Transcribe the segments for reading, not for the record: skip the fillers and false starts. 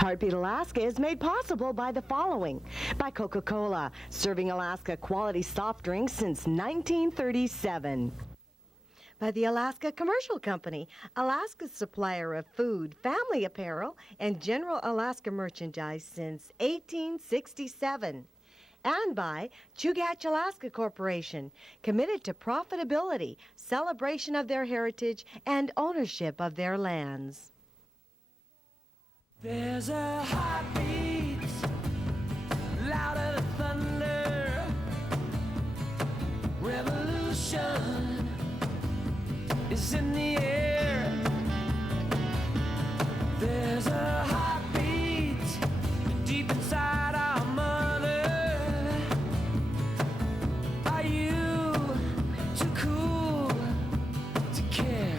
Heartbeat Alaska is made possible by the following. By Coca-Cola, serving Alaska quality soft drinks since 1937. By the Alaska Commercial Company, Alaska's supplier of food, family apparel, and general Alaska merchandise since 1867. And by Chugach Alaska Corporation, committed to profitability, celebration of their heritage, and ownership of their lands. There's a heartbeat, louder than thunder, revolution is in the air. There's a heartbeat deep inside our mother. Are you too cool to care?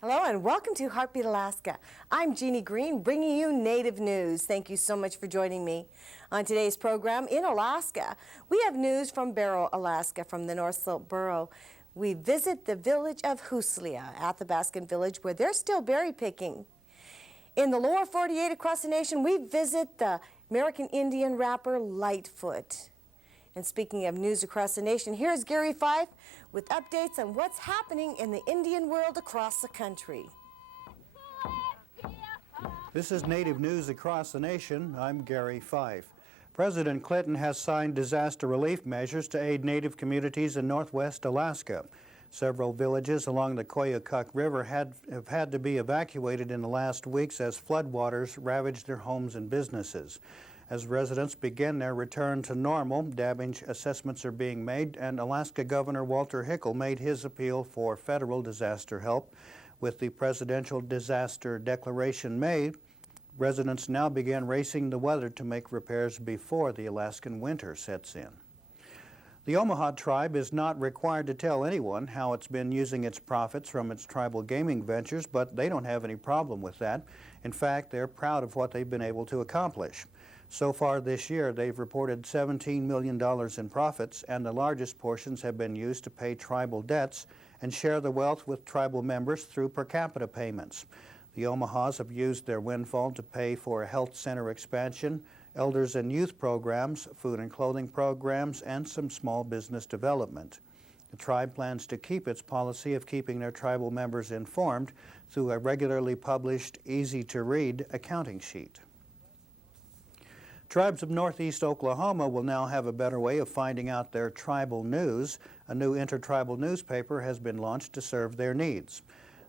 Hello and welcome to Heartbeat Alaska. I'm Jeannie Green, bringing you Native News. Thank you so much for joining me. On today's program, in Alaska, we have news from Borough, Alaska, from the North Slope Borough. We visit the village of Huslia, Athabascan village, where they're still berry picking. In the lower 48 across the nation, we visit the American Indian rapper Litefoot. And speaking of news across the nation, here's Gary Fife with updates on what's happening in the Indian world across the country. This is Native News Across the Nation. I'm Gary Fife. President Clinton has signed disaster relief measures to aid Native communities in northwest Alaska. Several villages along the Koyukuk River have had to be evacuated in the last weeks as floodwaters ravaged their homes and businesses. As residents begin their return to normal, damage assessments are being made, and Alaska Governor Walter Hickel made his appeal for federal disaster help. With the presidential disaster declaration made, residents now begin racing the weather to make repairs before the Alaskan winter sets in. The Omaha tribe is not required to tell anyone how it's been using its profits from its tribal gaming ventures, but they don't have any problem with that. In fact, they're proud of what they've been able to accomplish. So far this year, they've reported $17 million in profits, and the largest portions have been used to pay tribal debts and share the wealth with tribal members through per capita payments. The Omahas have used their windfall to pay for a health center expansion, elders and youth programs, food and clothing programs, and some small business development. The tribe plans to keep its policy of keeping their tribal members informed through a regularly published, easy-to-read accounting sheet. Tribes of northeast Oklahoma will now have a better way of finding out their tribal news. A new intertribal newspaper has been launched to serve their needs.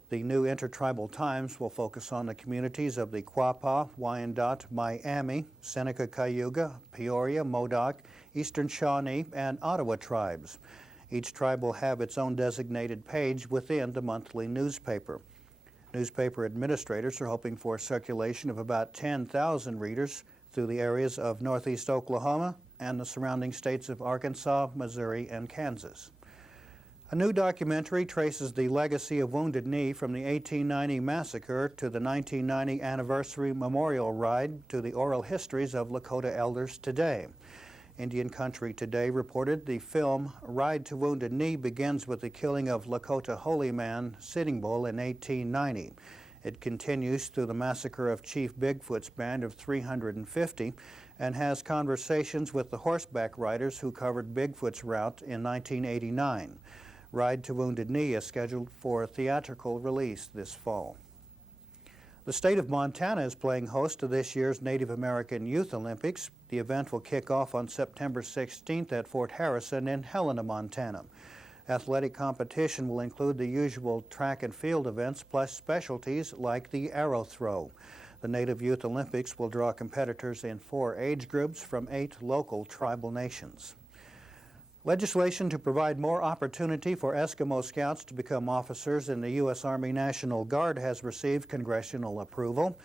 The new Intertribal Times will focus on the communities of the Quapaw, Wyandotte, Miami, Seneca Cayuga, Peoria, Modoc, Eastern Shawnee, and Ottawa tribes. Each tribe will have its own designated page within the monthly newspaper. Newspaper administrators are hoping for a circulation of about 10,000 readers through the areas of northeast Oklahoma and the surrounding states of Arkansas, Missouri, and Kansas. A new documentary traces the legacy of Wounded Knee from the 1890 massacre to the 1990 anniversary memorial ride to the oral histories of Lakota elders today. Indian Country Today reported the film Ride to Wounded Knee begins with the killing of Lakota holy man Sitting Bull in 1890. It continues through the massacre of Chief Bigfoot's band of 350 and has conversations with the horseback riders who covered Bigfoot's route in 1989. Ride to Wounded Knee is scheduled for a theatrical release this fall. The state of Montana is playing host to this year's Native American Youth Olympics. The event will kick off on September 16th at Fort Harrison in Helena, Montana. Athletic competition will include the usual track and field events plus specialties like the arrow throw. The Native Youth Olympics will draw competitors in 4 age groups from 8 local tribal nations. Legislation to provide more opportunity for Eskimo Scouts to become officers in the U.S. Army National Guard has received congressional approval.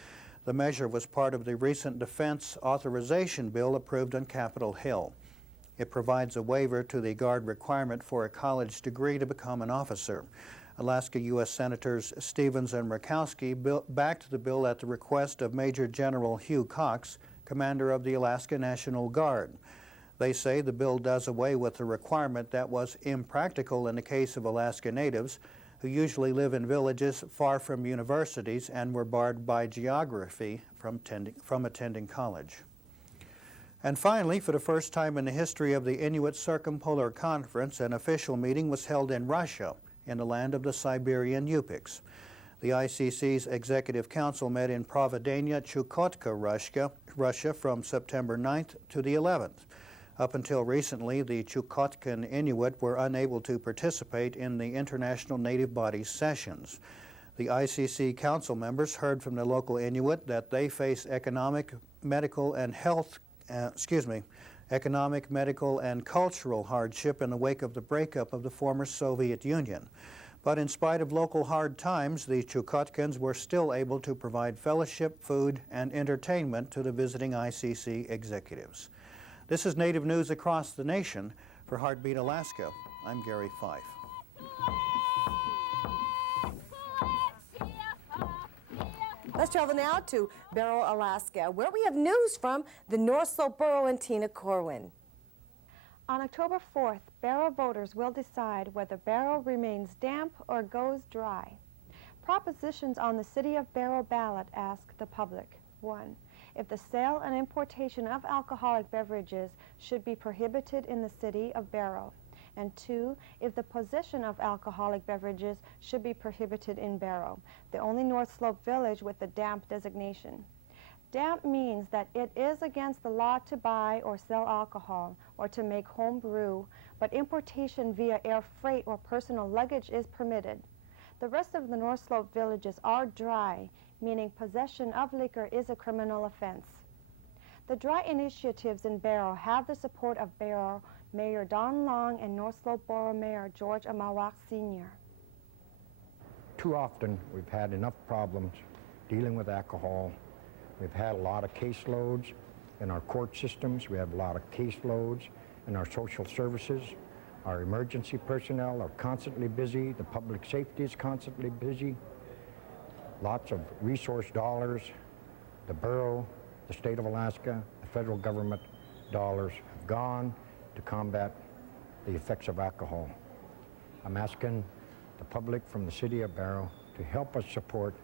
The measure was part of the recent Defense Authorization Bill approved on Capitol Hill. It provides a waiver to the Guard requirement for a college degree to become an officer. Alaska U.S. Senators Stevens and Murkowski backed the bill at the request of Major General Hugh Cox, commander of the Alaska National Guard. They say the bill does away with the requirement that was impractical in the case of Alaska Natives who usually live in villages far from universities and were barred by geography from attending college. And finally, for the first time in the history of the Inuit Circumpolar Conference, an official meeting was held in Russia, in the land of the Siberian Yupiks. The ICC's Executive Council met in Providenia, Chukotka, Russia from September 9th to the 11th. Up until recently, the Chukotkan Inuit were unable to participate in the International Native Bodies sessions. The ICC Council members heard from the local Inuit that they face economic, medical, and cultural hardship in the wake of the breakup of the former Soviet Union. But in spite of local hard times, the Chukotkans were still able to provide fellowship, food, and entertainment to the visiting ICC executives. This is Native News Across the Nation. For Heartbeat Alaska, I'm Gary Fife. Let's travel now to Borough, Alaska, where we have news from the North Slope Borough and Tina Corwin. On October 4th, Borough voters will decide whether Borough remains damp or goes dry. Propositions on the City of Borough ballot ask the public: 1. If the sale and importation of alcoholic beverages should be prohibited in the City of Borough. And 2, if the possession of alcoholic beverages should be prohibited in Borough, the only North Slope village with the damp designation. Damp means that it is against the law to buy or sell alcohol or to make home brew, but importation via air freight or personal luggage is permitted. The rest of the North Slope villages are dry, meaning possession of liquor is a criminal offense. The dry initiatives in Borough have the support of Borough Mayor Don Long and North Slope Borough Mayor George Ahmaogak Sr. Too often we've had enough problems dealing with alcohol. We've had a lot of caseloads in our court systems. We have a lot of caseloads in our social services. Our emergency personnel are constantly busy. The public safety is constantly busy. Lots of resource dollars. The borough, the state of Alaska, the federal government dollars have gone to combat the effects of alcohol. I'm asking the public from the City of Borough to help us support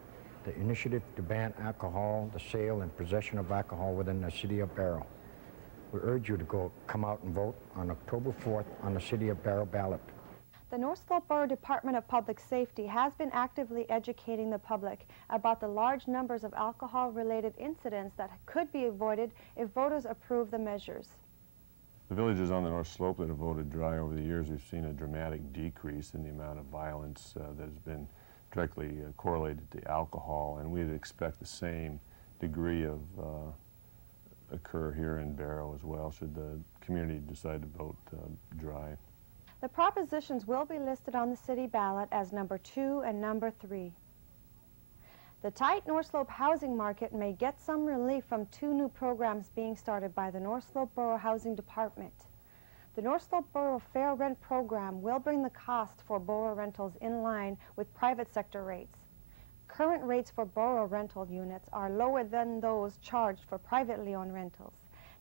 the initiative to ban alcohol, the sale and possession of alcohol within the City of Borough. We urge you to come out and vote on October 4th on the City of Borough ballot. The North Slope Borough Department of Public Safety has been actively educating the public about the large numbers of alcohol-related incidents that could be avoided if voters approve the measures. The villages on the North Slope that have voted dry over the years, we've seen a dramatic decrease in the amount of violence that has been directly correlated to alcohol, and we'd expect the same degree of occur here in Borough as well, should the community decide to vote dry. The propositions will be listed on the city ballot as number 2 and number 3. The tight North Slope housing market may get some relief from 2 new programs being started by the North Slope Borough Housing Department. The North Slope Borough Fair Rent Program will bring the cost for borough rentals in line with private sector rates. Current rates for borough rental units are lower than those charged for privately owned rentals.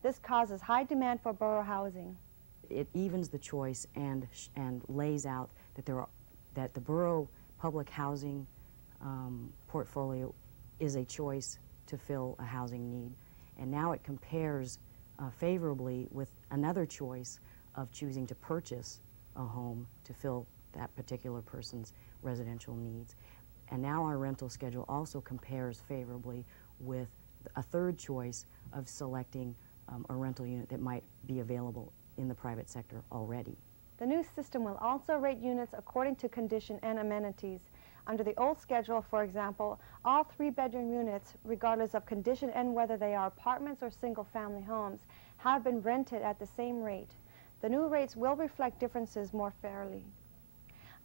This causes high demand for borough housing. It evens the choice and lays out that the borough public housing portfolio is a choice to fill a housing need. And now it compares favorably with another choice of choosing to purchase a home to fill that particular person's residential needs. And now our rental schedule also compares favorably with a third choice of selecting a rental unit that might be available in the private sector already. The new system will also rate units according to condition and amenities. Under the old schedule, for example, all 3-bedroom units, regardless of condition and whether they are apartments or single-family homes, have been rented at the same rate. The new rates will reflect differences more fairly.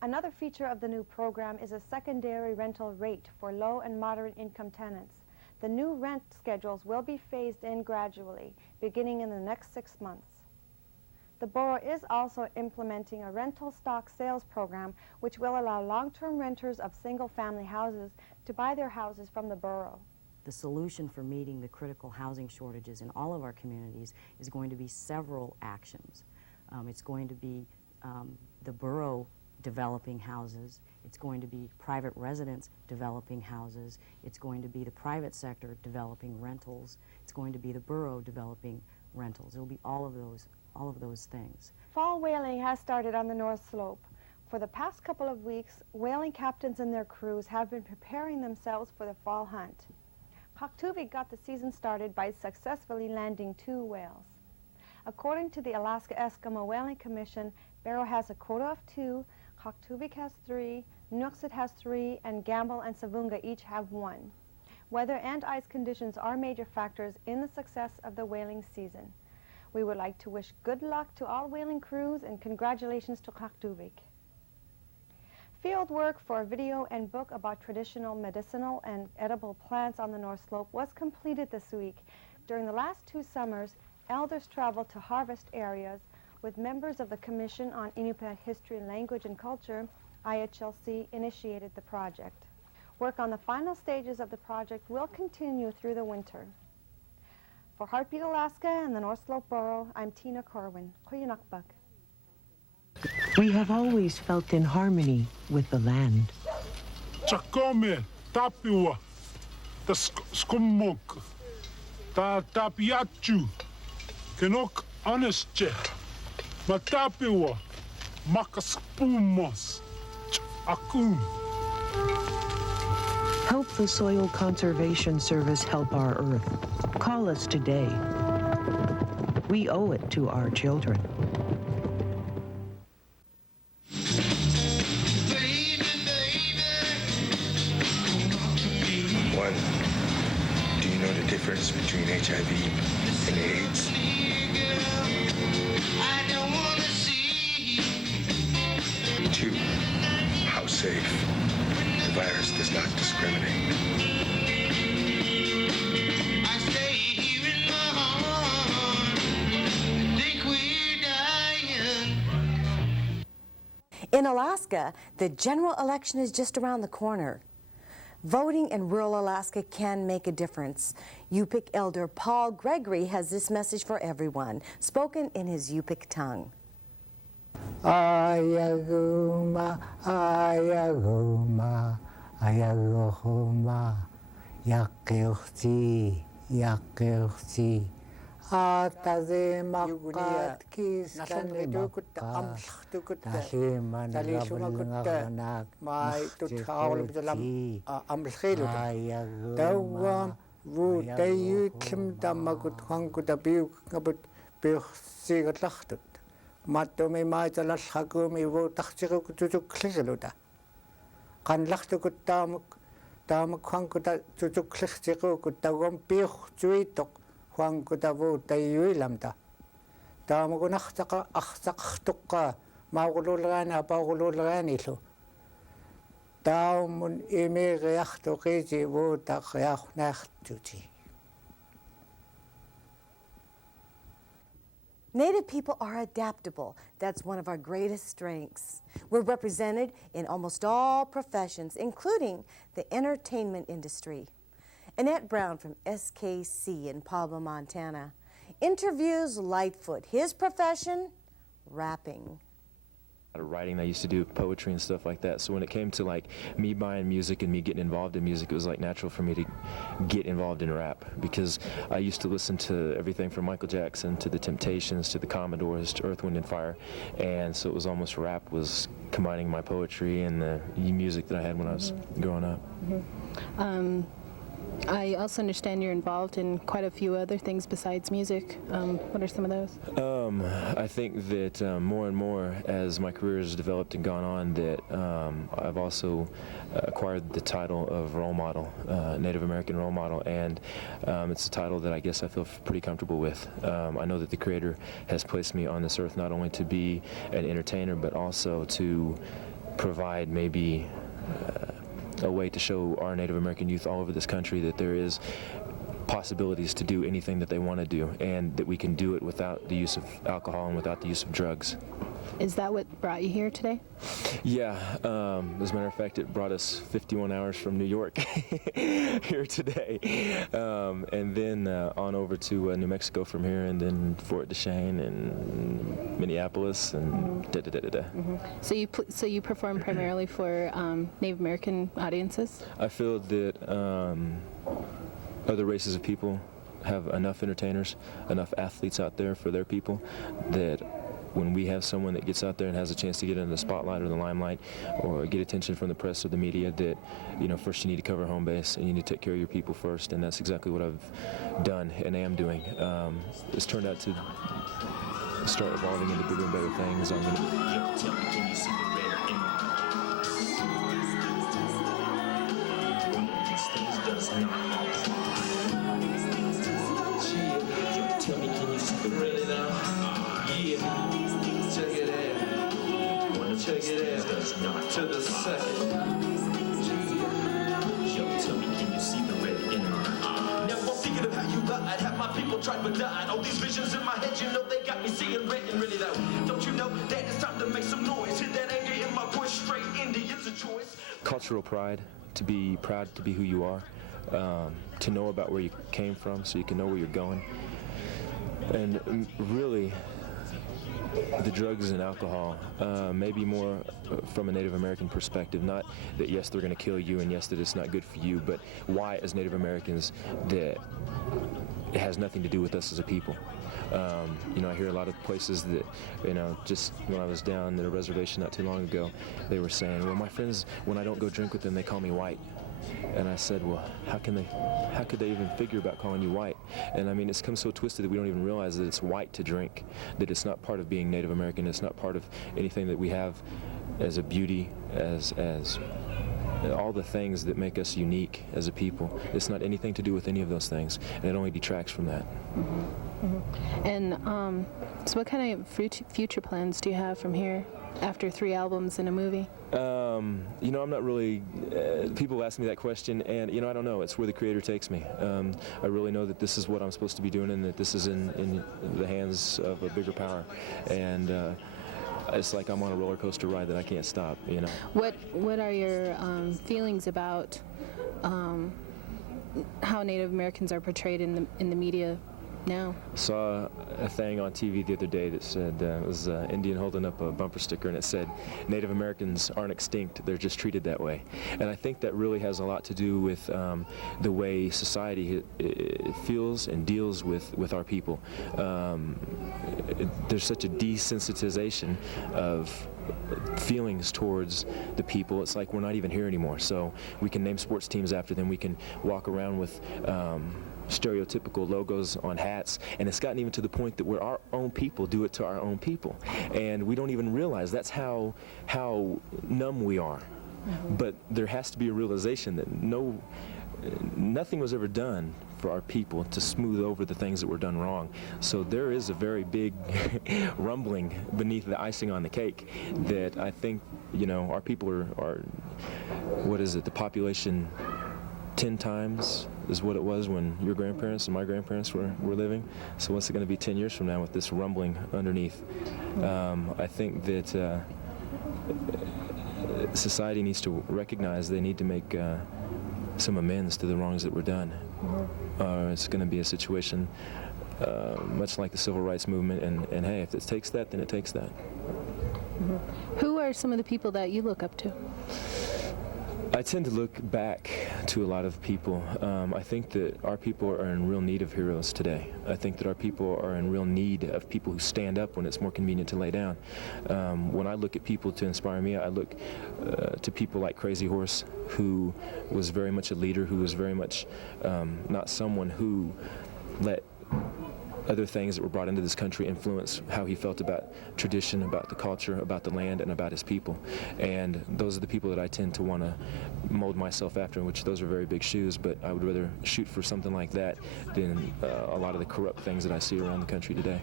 Another feature of the new program is a secondary rental rate for low and moderate income tenants. The new rent schedules will be phased in gradually, beginning in the next 6 months. The borough is also implementing a rental stock sales program which will allow long-term renters of single-family houses to buy their houses from the borough. The solution for meeting the critical housing shortages in all of our communities is going to be several actions. It's going to be the borough developing houses. It's going to be private residents developing houses. It's going to be the private sector developing rentals. It's going to be the borough developing rentals. It'll be all of those things. Fall whaling has started on the North Slope. For the past couple of weeks, whaling captains and their crews have been preparing themselves for the fall hunt. Kaktuvik got the season started by successfully landing 2 whales. According to the Alaska Eskimo Whaling Commission, Borough has a quota of 2, Kaktuvik has 3, Nuiqsut has 3, and Gamble and Savunga each have 1. Weather and ice conditions are major factors in the success of the whaling season. We would like to wish good luck to all whaling crews and congratulations to Kaktuvik. Field work for a video and book about traditional medicinal and edible plants on the North Slope was completed this week. During the last 2 summers, elders traveled to harvest areas with members of the Commission on Inupiat History, Language and Culture. IHLC initiated the project. Work on the final stages of the project will continue through the winter. For Heartbeat Alaska and the North Slope Borough, I'm Tina Corwin. Kuyunakbuk. We have always felt in harmony with the land. Chakome, Tapiwa, the Skumok, Ta Tapiachu, Kenok Honestje, Matapiwa, Makaspumos, Akum. Help the Soil Conservation Service help our earth. Call us today. We owe it to our children. One, do you know the difference between HIV and AIDS? Two, how safe? The virus does not discriminate. I stay here in my heart. I think we're dying. In Alaska, the general election is just around the corner. Voting in rural Alaska can make a difference. Yupik elder Paul Gregory has this message for everyone, spoken in his Yupik tongue. Ayaguma, ayaguma, ayagohuma, yakeuchi, yakeuchi. Ataze makat kiskan makka, talima nagabalangak, mai tuthaul bitalam amlkhelu. Dawam vu tayutlim damakut hankuta biuk ngabut biuk sigatlachtut. Matumi mai talalhakumi vu takhtiku tutukligeluda. Kanlachtukut tamak hankuta tutuklichtiku kutawam biuk tuitok. Juan kutabu tayuilamta. Tamagunachtaka achtaktuka maugululgana paugululganilu. Taumun imireachtukiji vutakyahnachtuti. Native people are adaptable. That's one of our greatest strengths. We're represented in almost all professions, including the entertainment industry. Annette Brown from SKC in Palma, Montana, interviews Litefoot. His profession, rapping. Writing, I used to do poetry and stuff like that. So when it came to like me buying music and me getting involved in music, it was like natural for me to get involved in rap because I used to listen to everything from Michael Jackson to the Temptations to the Commodores to Earth, Wind and Fire, and so it was almost rap was combining my poetry and the music that I had when I was growing up. I also understand you're involved in quite a few other things besides music. What are some of those? I think that more and more as my career has developed and gone on that I've also acquired the title of role model, Native American role model, and it's a title that I guess I feel pretty comfortable with. I know that the Creator has placed me on this earth not only to be an entertainer but also to provide maybe a way to show our Native American youth all over this country that there is possibilities to do anything that they want to do and that we can do it without the use of alcohol and without the use of drugs. Is that what brought you here today? Yeah, as a matter of fact, it brought us 51 hours from New York here today, and then on over to New Mexico from here, and then Fort Duchesne and Minneapolis and da-da-da-da-da. So you perform primarily for Native American audiences? I feel that other races of people have enough entertainers, enough athletes out there for their people, that when we have someone that gets out there and has a chance to get in the spotlight or the limelight or get attention from the press or the media, that, you know, first you need to cover home base and you need to take care of your people first, and that's exactly what I've done and am doing. It's turned out to start evolving into bigger and better things. I'm Tell me, can you see the red now? Yeah. Check it out. Check it out. To the second. Yo, tell me, can you see the red in our eye? Now I'm thinking of how you lied. Have my people tried but died. All these visions in my head, you know they got me seeing red and really loud. Don't you know that it's time to make some noise? Hit that anger in my voice straight into it's a choice. Cultural pride, to be proud to be who you are, to know about where you came from so you can know where you're going. And really, the drugs and alcohol, maybe more from a Native American perspective, not that yes, they're going to kill you and yes, that it's not good for you, but why as Native Americans that it has nothing to do with us as a people. You know, I hear a lot of places that, you know, just when I was down at a reservation not too long ago, they were saying, well, my friends, when I don't go drink with them, they call me white. And I said, well, how could they even figure about calling you white? And I mean, it's come so twisted that we don't even realize that it's white to drink, that it's not part of being Native American, it's not part of anything that we have as a beauty, as all the things that make us unique as a people. It's not anything to do with any of those things, and it only detracts from that. And so what kind of future plans do you have from here after 3 albums and a movie? You know, I'm not really, people ask me that question, and, you know, I don't know. It's where the Creator takes me. I really know that this is what I'm supposed to be doing and that this is in the hands of a bigger power. And it's like I'm on a roller coaster ride that I can't stop, you know. What are your feelings about how Native Americans are portrayed in the media now? Saw a thing on TV the other day that said, it was an Indian holding up a bumper sticker, and it said, Native Americans aren't extinct, they're just treated that way. And I think that really has a lot to do with the way society feels and deals with our people. There's such a desensitization of feelings towards the people. It's like we're not even here anymore. So we can name sports teams after them. We can walk around with stereotypical logos on hats, and it's gotten even to the point that where our own people do it to our own people, and we don't even realize that's how numb we are. But there has to be a realization that nothing was ever done for our people to smooth over the things that were done wrong. So there is a very big rumbling beneath the icing on the cake that I think, you know, our people are what is it, the population 10 times is what it was when your grandparents and my grandparents were living. So what's it going to be 10 years from now with this rumbling underneath? I think that society needs to recognize they need to make some amends to the wrongs that were done. It's going to be a situation much like the Civil Rights Movement, and hey, if it takes that, then it takes that. Who are some of the people that you look up to? I tend to look back to a lot of people. I think that our people are in real need of heroes today. I think that our people are in real need of people who stand up when it's more convenient to lay down. When I look at people to inspire me, I look to people like Crazy Horse, who was very much a leader, who was very much not someone who let other things that were brought into this country influence how he felt about tradition, about the culture, about the land, and about his people. And those are the people that I tend to want to mold myself after, which those are very big shoes, but I would rather shoot for something like that than a lot of the corrupt things that I see around the country today.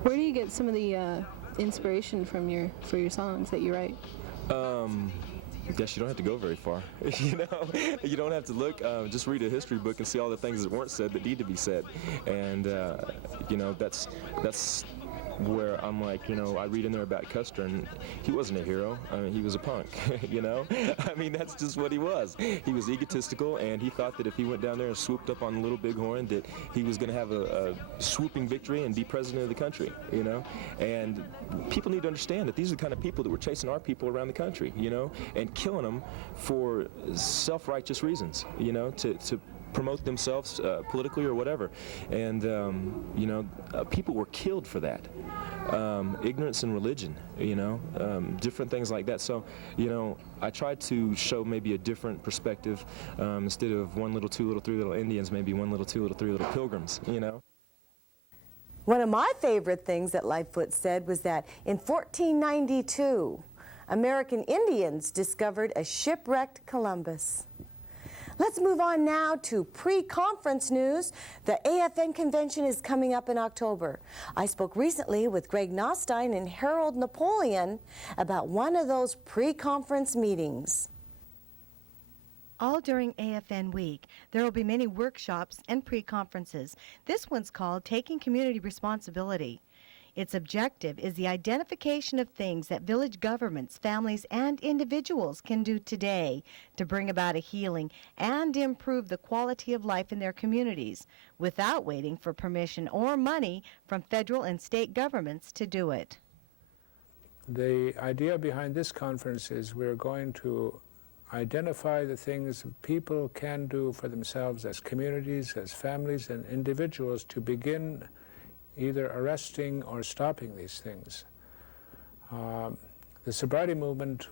Where do you get some of the inspiration for your songs that you write? Guess you don't have to go very far. You know, you don't have to look. Just read a history book and see all the things that weren't said that need to be said. And you know, that's where I'm like, you know, I read in there about Custer, and he wasn't a hero. I mean, he was a punk, you know? I mean, that's just what he was. He was egotistical, and he thought that if he went down there and swooped up on Little Bighorn, that he was going to have a swooping victory and be president of the country, you know? And people need to understand that these are the kind of people that were chasing our people around the country, you know, and killing them for self-righteous reasons, you know, to promote themselves politically or whatever. And, you know, people were killed for that. Ignorance and religion, you know, different things like that. So, you know, I tried to show maybe a different perspective. Instead of one little, two little, three little Indians, maybe one little, two little, three little pilgrims, you know. One of my favorite things that Litefoot said was that in 1492, American Indians discovered a shipwrecked Columbus. Let's move on now to pre-conference news. The AFN convention is coming up in October. I spoke recently with Greg Nothstine and Harold Napoleon about one of those pre-conference meetings. All during AFN week, there will be many workshops and pre-conferences. This one's called Taking Community Responsibility. Its objective is the identification of things that village governments, families, and individuals can do today to bring about a healing and improve the quality of life in their communities without waiting for permission or money from federal and state governments to do it. The idea behind this conference is we're going to identify the things people can do for themselves as communities, as families, and individuals to begin either arresting or stopping these things. The sobriety movement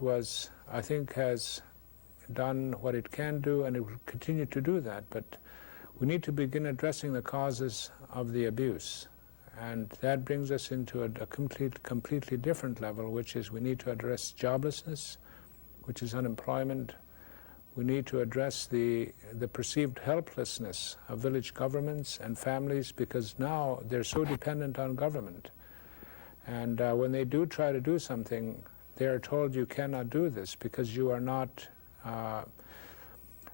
I think, has done what it can do, and it will continue to do that, but we need to begin addressing the causes of the abuse. And that brings us into a completely different level, which is we need to address joblessness, which is unemployment. We need to address the perceived helplessness of village governments and families, because now they're so dependent on government. And when they do try to do something, they are told you cannot do this because you are not.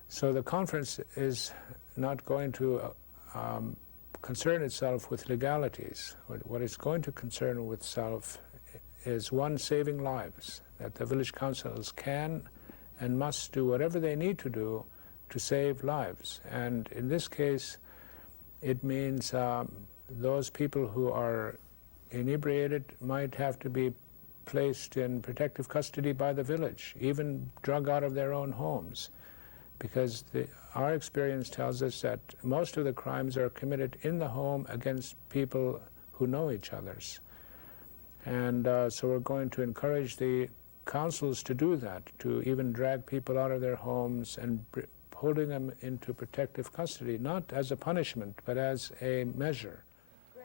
So the conference is not going to concern itself with legalities. What it's going to concern itself is, one, saving lives, that the village councils can and must do whatever they need to do to save lives. And in this case, it means those people who are inebriated might have to be placed in protective custody by the village, even drug out of their own homes, because our experience tells us that most of the crimes are committed in the home against people who know each other. And so we're going to encourage the councils to do that, to even drag people out of their homes and holding them into protective custody, not as a punishment, but as a measure.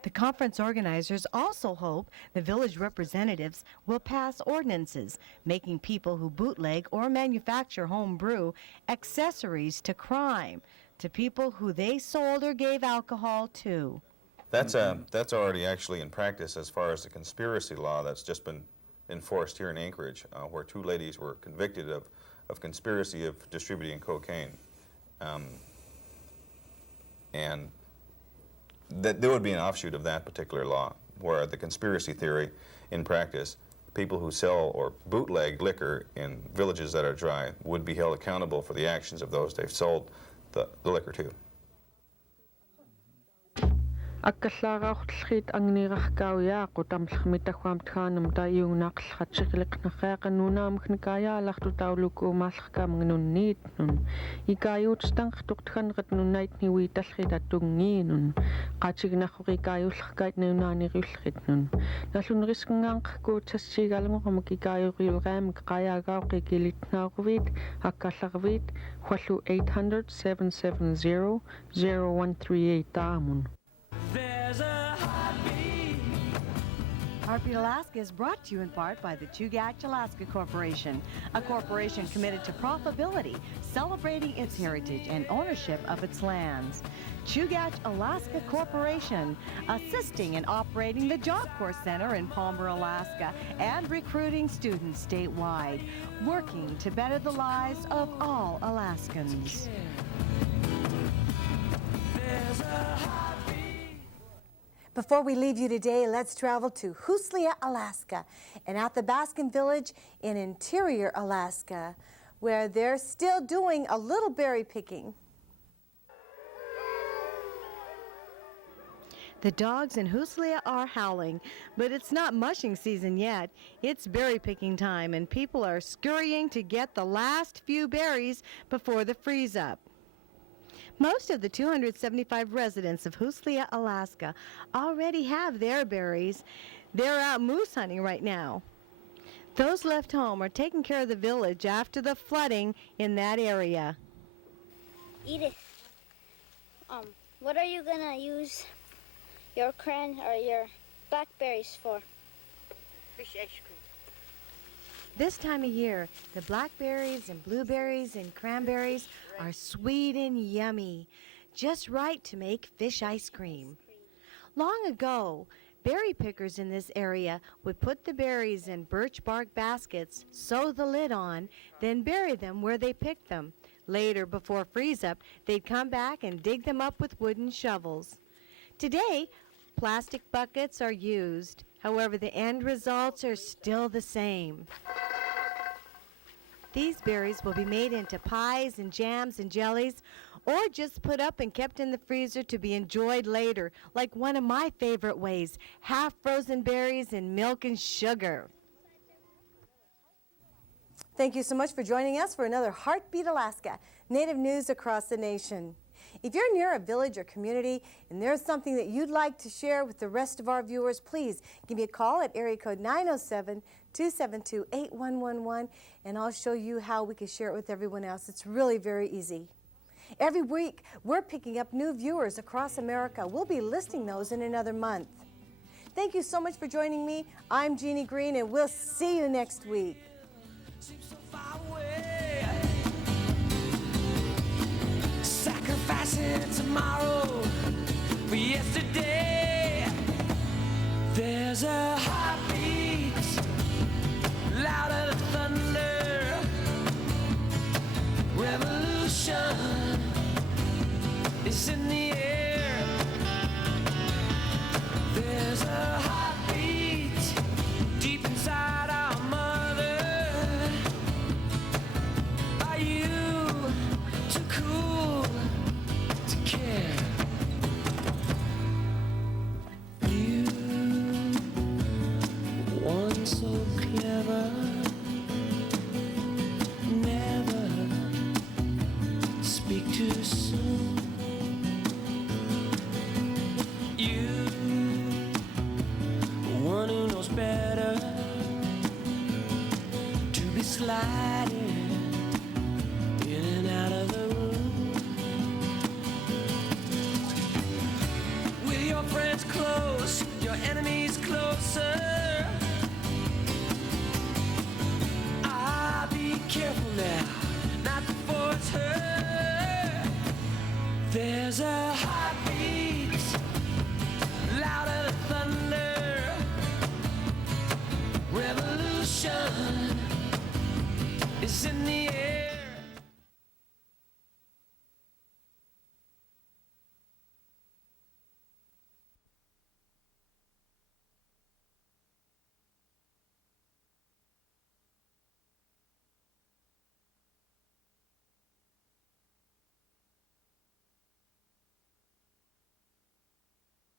The conference organizers also hope the village representatives will pass ordinances making people who bootleg or manufacture home brew accessories to crime, to people who they sold or gave alcohol to. That's already actually in practice as far as the conspiracy law that's just been enforced here in Anchorage, where two ladies were convicted of conspiracy of distributing cocaine. And that there would be an offshoot of that particular law, where the conspiracy theory in practice, people who sell or bootleg liquor in villages that are dry would be held accountable for the actions of those they've sold the liquor to. Аккаллаарааортэлхит ангнирахкауяақу тамлхмитахуамтхаанам таюунақлхатсиқилиқнахаақа нунаамхникаяаларту таулукуумаалларкаамгнунниит нун икааюутстангхтуқтханрат нуннаитниуи таллхитаттунгиинун qatignaqqoqikaajuullerkait nunaanirullrit nun nalluneriskngaanqakku tassiigaalungoqamak ikaayuriulqaamak qayaagaauqi kilitnaaquvit akkallarvit huallu 800-770-0138 taamun. Heartbeat Alaska is brought to you in part by the Chugach Alaska Corporation, a corporation committed to profitability, celebrating its heritage and ownership of its lands. Chugach Alaska Corporation, assisting in operating the Job Corps Center in Palmer, Alaska, and recruiting students statewide, working to better the lives of all Alaskans. Before we leave you today, let's travel to Huslia, Alaska, and Athabaskan Village in interior Alaska, where they're still doing a little berry picking. The dogs in Huslia are howling, but it's not mushing season yet. It's berry picking time, and people are scurrying to get the last few berries before the freeze up. Most of the 275 residents of Huslia, Alaska already have their berries. They're out moose hunting right now. Those left home are taking care of the village after the flooding in that area. Edith, what are you gonna use your your blackberries for? Fish ice cream. This time of year, the blackberries and blueberries and cranberries are sweet and yummy, just right to make fish ice cream. Long ago, berry pickers in this area would put the berries in birch bark baskets, sew the lid on, then bury them where they picked them. Later, before freeze-up, they'd come back and dig them up with wooden shovels. Today, plastic buckets are used. However, the end results are still the same. These berries will be made into pies and jams and jellies, or just put up and kept in the freezer to be enjoyed later, like one of my favorite ways, half-frozen berries in milk and sugar. Thank you so much for joining us for another Heartbeat Alaska, Native News across the nation. If you're near a village or community and there's something that you'd like to share with the rest of our viewers, please give me a call at area code 907-272-8111, and I'll show you how we can share it with everyone else. It's really very easy. Every week, we're picking up new viewers across America. We'll be listing those in another month. Thank you so much for joining me. I'm Jeannie Green, and we'll see you next week. Sacrificing tomorrow for yesterday. There's a heartbeat louder than thunder. Revolution is in the air. There's a heartbeat deep inside our mother. Are you too cool to care? You, one so clever, never speak too soon. You, one who knows better to be sliding in and out of the room. With your friends close, your enemies closer. Ah, be careful now, not before it's her. There's a